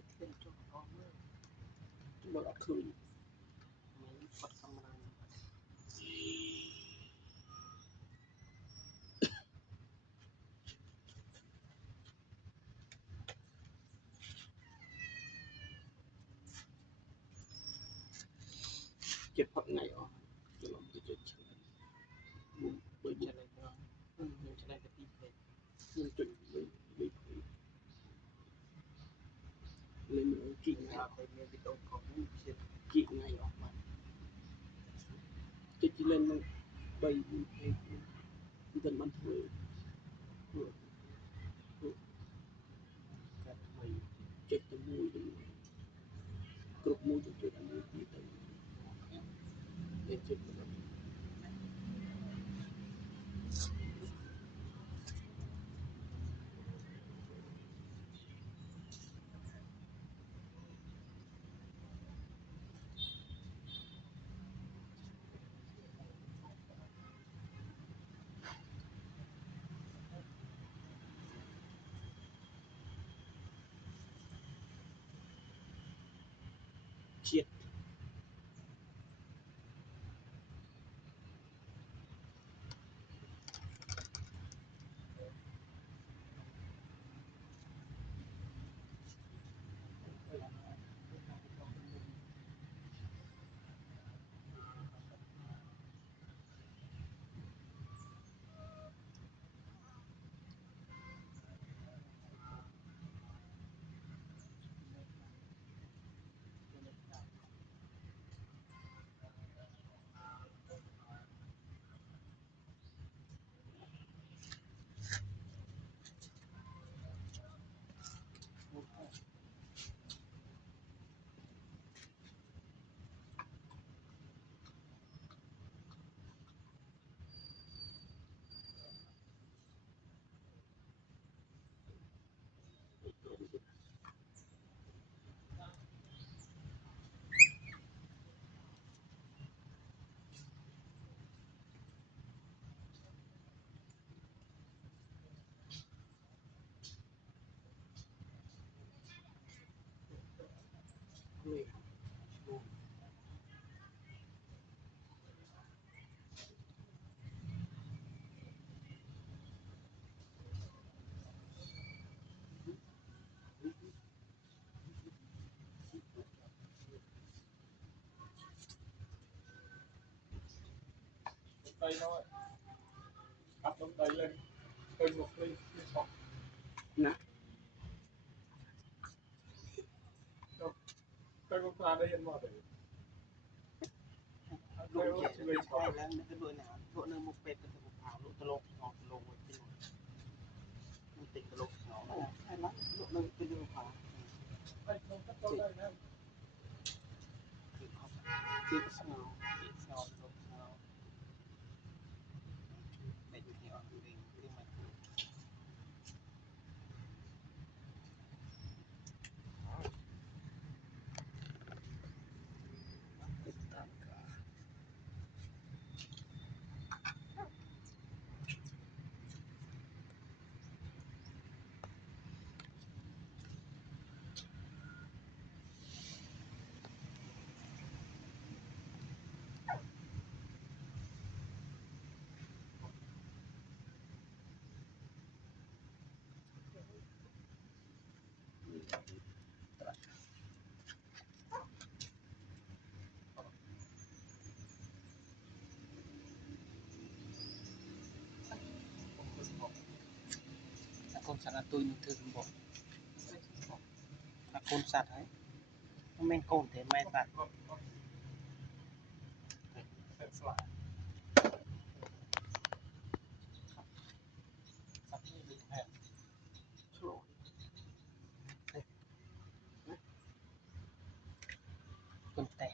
นี่เทียนจุดร้อนเลยจุดร้อนคืนไม่ปัดกำลังเจ็บพักไงอ๋อจะลองจะเจ็บเฉยบุ้มเปิดอะไรก็ยังจะได้กระติกเลยยังจุดเลยเลยเหมือนกิ่งไงไปเมื่อไปโดนของเจ็บกิ่งไงออกมาจะจีเล่นมันใบมันจะมันเถอะกัดใบเจ็บจมูกกรุบมูจะเจ็บมูที่ตรงเจ็บแบบเฉียดเลยไปน้อยอัดลงไปเลยไปหมดเลยไม่ชอบนะไปก็พาได้เห็นหมดเลยลูกเจ็บเลยชอบแล้วนี่ก็ด้วยนะตัวเนื้อมุกเป็ดกับมุกขาวลูกตลกงอกตลกไว้ที่มันติดตลกงอกใช่ไหมลูกเนื้อเป็นเนื้อขาวไปลงก็ตัวได้นะคือเขาคือสมองคือสมองลงสมองไปดูที่ออกเองที่มันติดตามกันคนสัตว์ตัวนึงถือบอกคนสัตว์ให้ไม่โกงแต่ไม่สัตว์คนแต่